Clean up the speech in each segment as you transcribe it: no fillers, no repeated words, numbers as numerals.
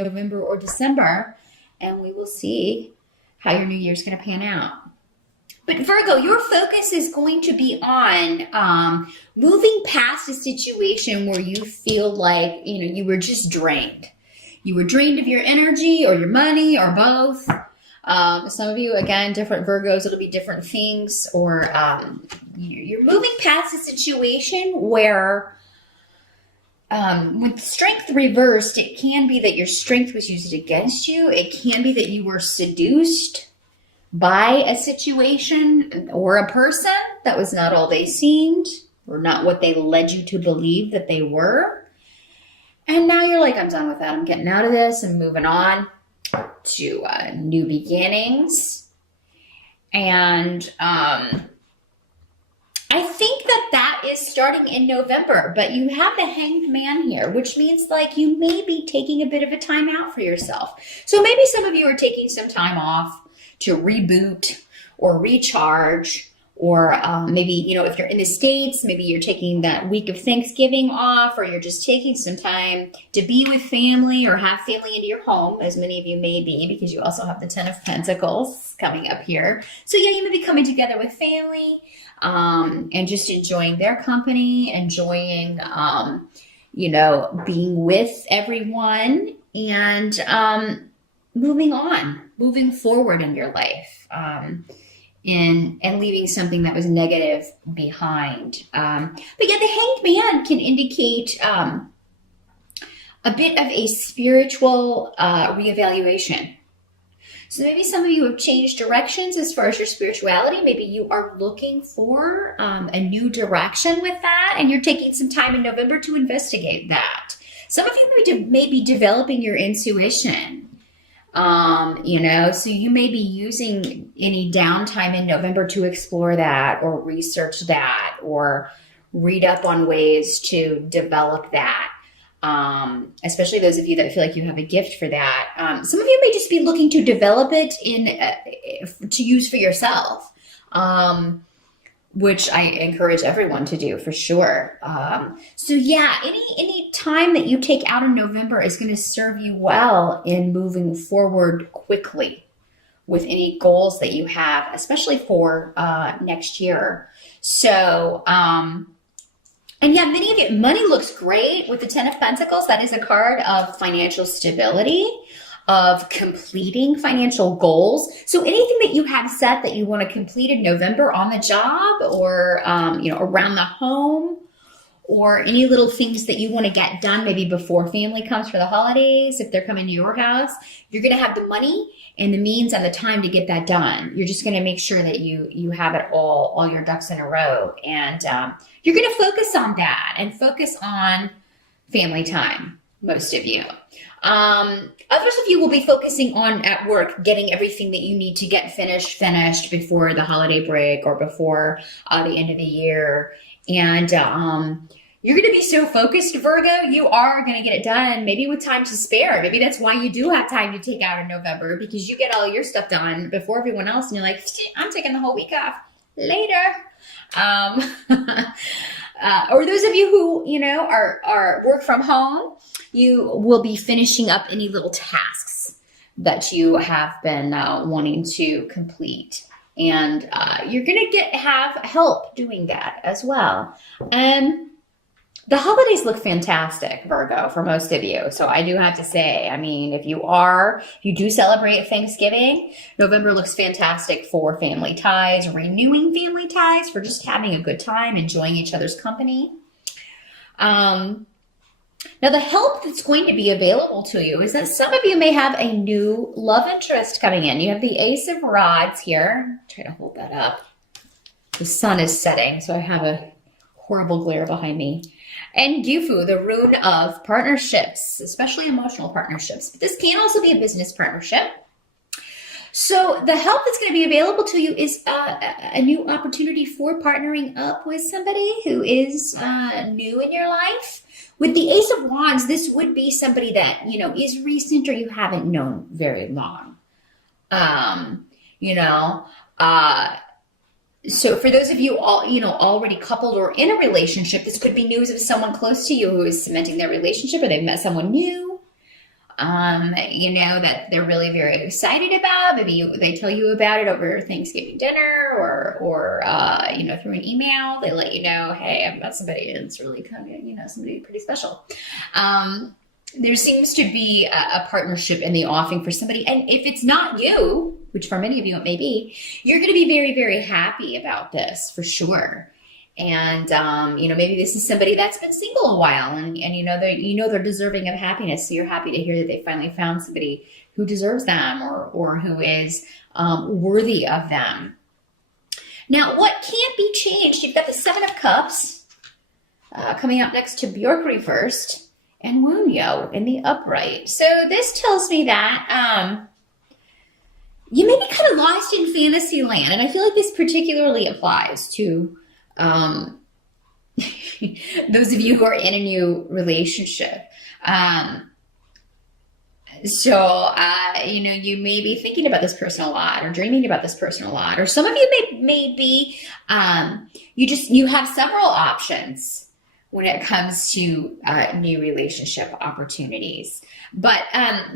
November or December, and we will see how your new year's going to pan out. But Virgo, your focus is going to be on moving past a situation where you feel like, you were just drained. You were drained of your energy or your money or both. Some of you, again, different Virgos, it'll be different things. Or you're moving past a situation where with strength reversed, it can be that your strength was used against you. It can be that you were seduced by a situation or a person that was not all they seemed, or not what they led you to believe that they were. And now you're like, I'm done with that. I'm getting out of this and moving on to new beginnings. And I think that is starting in November, but you have the Hanged Man here, which means like you may be taking a bit of a time out for yourself. So maybe some of you are taking some time off to reboot or recharge, or maybe, if you're in the States, maybe you're taking that week of Thanksgiving off, or you're just taking some time to be with family or have family into your home, as many of you may be, because you also have the Ten of Pentacles coming up here. So yeah, you may be coming together with family and just enjoying their company, enjoying, being with everyone, and moving forward in your life, and leaving something that was negative behind. But yeah, the Hanged Man can indicate a bit of a spiritual reevaluation. So maybe some of you have changed directions as far as your spirituality. Maybe you are looking for a new direction with that, and you're taking some time in November to investigate that. Some of you may be developing your intuition. So you may be using any downtime in November to explore that, or research that, or read up on ways to develop that. Especially those of you that feel like you have a gift for that. Some of you may just be looking to develop it to use for yourself. Which I encourage everyone to do for sure. So yeah, any time that you take out in November is going to serve you well in moving forward quickly with any goals that you have, especially for next year. So, and yeah, many of you, money looks great with the Ten of Pentacles. That is a card of financial stability, of completing financial goals. So anything that you have set that you want to complete in November on the job, or, around the home, or any little things that you want to get done maybe before family comes for the holidays, if they're coming to your house, you're going to have the money and the means and the time to get that done. You're just going to make sure that you have it all your ducks in a row. And you're going to focus on that and focus on family time, most of you. Others of you will be focusing on at work, getting everything that you need to get finished before the holiday break or before the end of the year. And you're going to be so focused, Virgo, you are going to get it done, maybe with time to spare. Maybe that's why you do have time to take out in November, because you get all your stuff done before everyone else. And you're like, I'm taking the whole week off later. Or those of you who, are work from home, you will be finishing up any little tasks that you have been wanting to complete. And you're going to have help doing that as well. The holidays look fantastic, Virgo, for most of you. So I do have to say, if you do celebrate Thanksgiving, November looks fantastic for family ties, renewing family ties, for just having a good time, enjoying each other's company. Now, the help that's going to be available to you is that some of you may have a new love interest coming in. You have the Ace of Rods here. Try to hold that up. The sun is setting, so I have a horrible glare behind me. And Gifu, the rune of partnerships, especially emotional partnerships. But this can also be a business partnership. So the help that's going to be available to you is a new opportunity for partnering up with somebody who is new in your life. With the Ace of Wands, this would be somebody that, is recent or you haven't known very long. So for those of you already coupled or in a relationship, this could be news of someone close to you who is cementing their relationship, or they've met someone new. that they're really very excited about. Maybe they tell you about it over Thanksgiving dinner or through an email. They let you know, hey, I've got somebody that's really coming, somebody pretty special. There seems to be a partnership in the offing for somebody. And if it's not you, which for many of you it may be, you're going to be very, very happy about this for sure. And, maybe this is somebody that's been single a while and they're deserving of happiness. So you're happy to hear that they finally found somebody who deserves them or who is worthy of them. Now, what can't be changed? You've got the Seven of Cups coming up next to Bjork reversed and Wunyo in the upright. So this tells me that you may be kind of lost in fantasy land. And I feel like this particularly applies to those of you who are in a new relationship. You may be thinking about this person a lot or dreaming about this person a lot, or some of you may be, you have several options when it comes to new relationship opportunities. But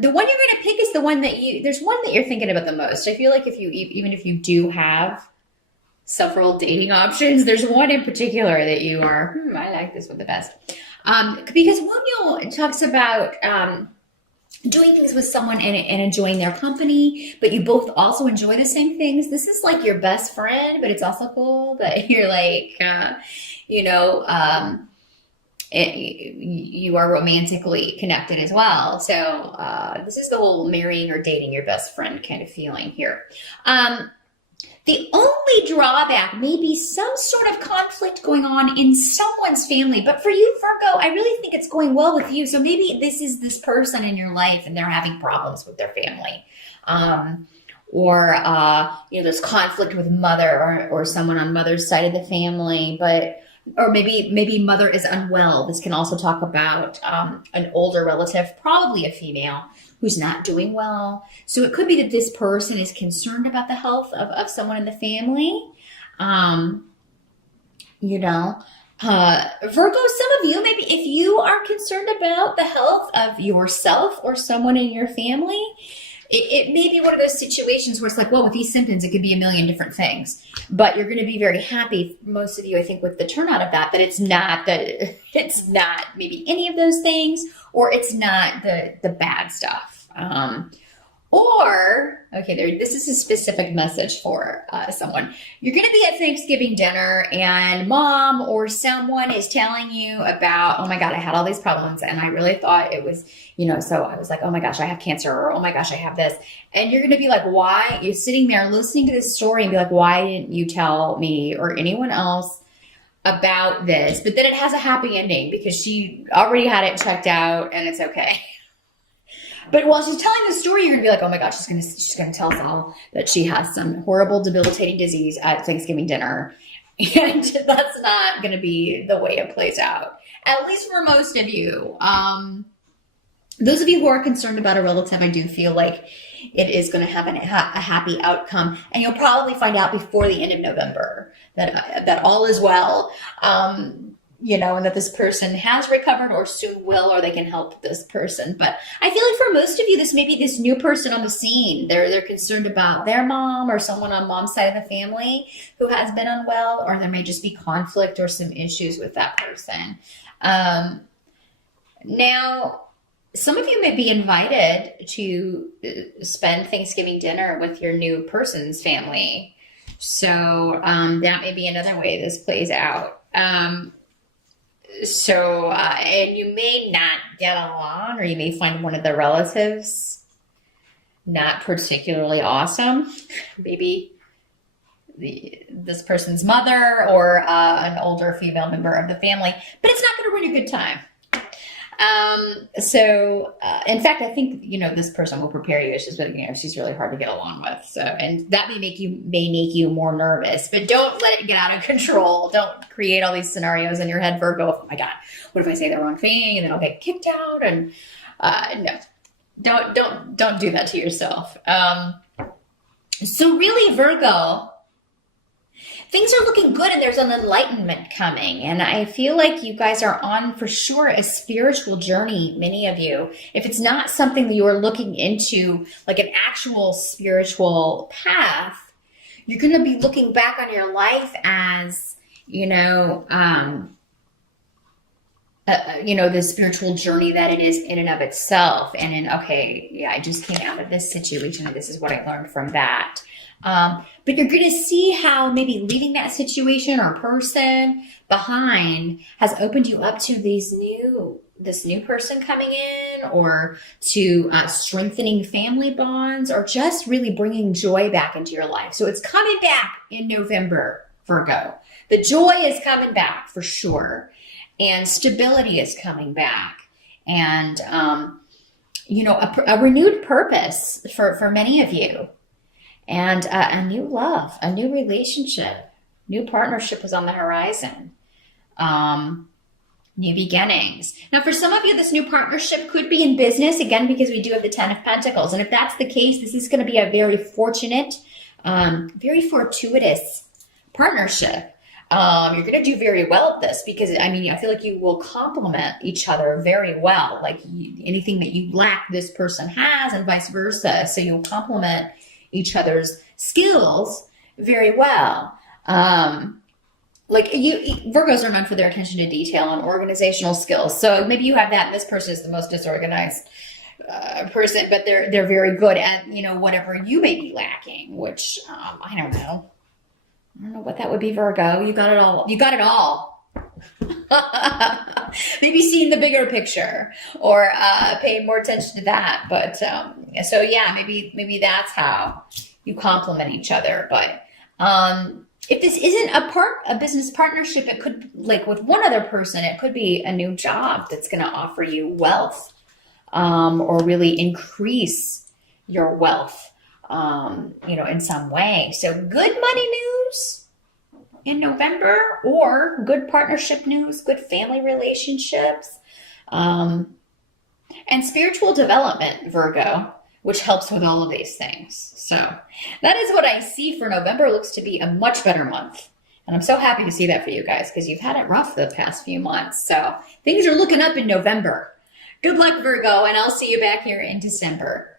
the one you're going to pick is the one there's one that you're thinking about the most. I feel like even if you do have several dating options, there's one in particular that you are, I like this one the best. Because Wunyo talks about doing things with someone and enjoying their company, but you both also enjoy the same things. This is like your best friend, but it's also cool that you're like, you are romantically connected as well. So this is the whole marrying or dating your best friend kind of feeling here. The only drawback may be some sort of conflict going on in someone's family. But for you, Virgo, I really think it's going well with you. So maybe this is this person in your life and they're having problems with their family. There's conflict with mother or someone on mother's side of the family. Or maybe mother is unwell. This can also talk about an older relative, probably a female, who's not doing well. So it could be that this person is concerned about the health of someone in the family. Virgo, some of you, maybe if you are concerned about the health of yourself or someone in your family, it may be one of those situations where it's like, well, with these symptoms, it could be a million different things. But you're going to be very happy, most of you, I think, with the turnout of that it's not maybe any of those things, or it's not the bad stuff. This is a specific message for someone. You're going to be at Thanksgiving dinner and mom or someone is telling you about, oh my God, I had all these problems and I really thought it was, so I was like, oh my gosh, I have cancer, or oh my gosh, I have this. And you're going to be like, why? You're sitting there listening to this story and be like, why didn't you tell me or anyone else about this? But then it has a happy ending because she already had it checked out and it's okay. But while she's telling the story, you're gonna be like, oh my gosh, she's gonna tell us all that she has some horrible, debilitating disease at Thanksgiving dinner. And that's not gonna be the way it plays out. At least for most of you. Those of you who are concerned about a relative, I do feel like it is gonna have a happy outcome. And you'll probably find out before the end of November that all is well. And that this person has recovered or soon will, or they can help this person. But I feel like for most of you, this may be this new person on the scene. They're concerned about their mom or someone on mom's side of the family who has been unwell, or there may just be conflict or some issues with that person. Now, some of you may be invited to spend Thanksgiving dinner with your new person's family. So that may be another way this plays out. And you may not get along, or you may find one of the relatives not particularly awesome. Maybe this person's mother or an older female member of the family, but it's not going to ruin a good time. In fact, I think, this person will prepare you. It's just, she's really hard to get along with. So, and that may make you more nervous, but don't let it get out of control. Don't create all these scenarios in your head, Virgo. Oh my God, what if I say the wrong thing and then I'll get kicked out? And, no, don't do that to yourself. So really, Virgo, things are looking good and there's an enlightenment coming. And I feel like you guys are on for sure a spiritual journey, many of you. If it's not something that you're looking into, like an actual spiritual path, you're going to be looking back on your life as, the spiritual journey that it is in and of itself. And then, okay, yeah, I just came out of this situation and this is what I learned from that. But you're going to see how maybe leaving that situation or person behind has opened you up to this new person coming in, or to strengthening family bonds, or just really bringing joy back into your life. So it's coming back in November, Virgo. The joy is coming back for sure. And stability is coming back. And, a renewed purpose for many of you. And a new love, a new relationship, new partnership is on the horizon. New beginnings. Now, for some of you, this new partnership could be in business, again, because we do have the 10 of Pentacles. And if that's the case, this is going to be a very fortunate, very fortuitous partnership. You're going to do very well at this because, I feel like you will complement each other very well. Like anything that you lack, this person has, and vice versa. So you'll complement each other's skills very well. Virgos are known for their attention to detail and organizational skills. So maybe you have that, and this person is the most disorganized person, but they're very good at, whatever you may be lacking, which, I don't know. I don't know what that would be, Virgo. You got it all. You got it all. Maybe seeing the bigger picture, or paying more attention to that. But maybe that's how you complement each other. But if this isn't a business partnership, it could, like with one other person, it could be a new job that's going to offer you wealth, or really increase your wealth. In some way. So good money news in November, or good partnership news, good family relationships, and spiritual development, Virgo, which helps with all of these things. So that is what I see for November. It looks to be a much better month. And I'm so happy to see that for you guys, because you've had it rough the past few months. So things are looking up in November. Good luck, Virgo, and I'll see you back here in December.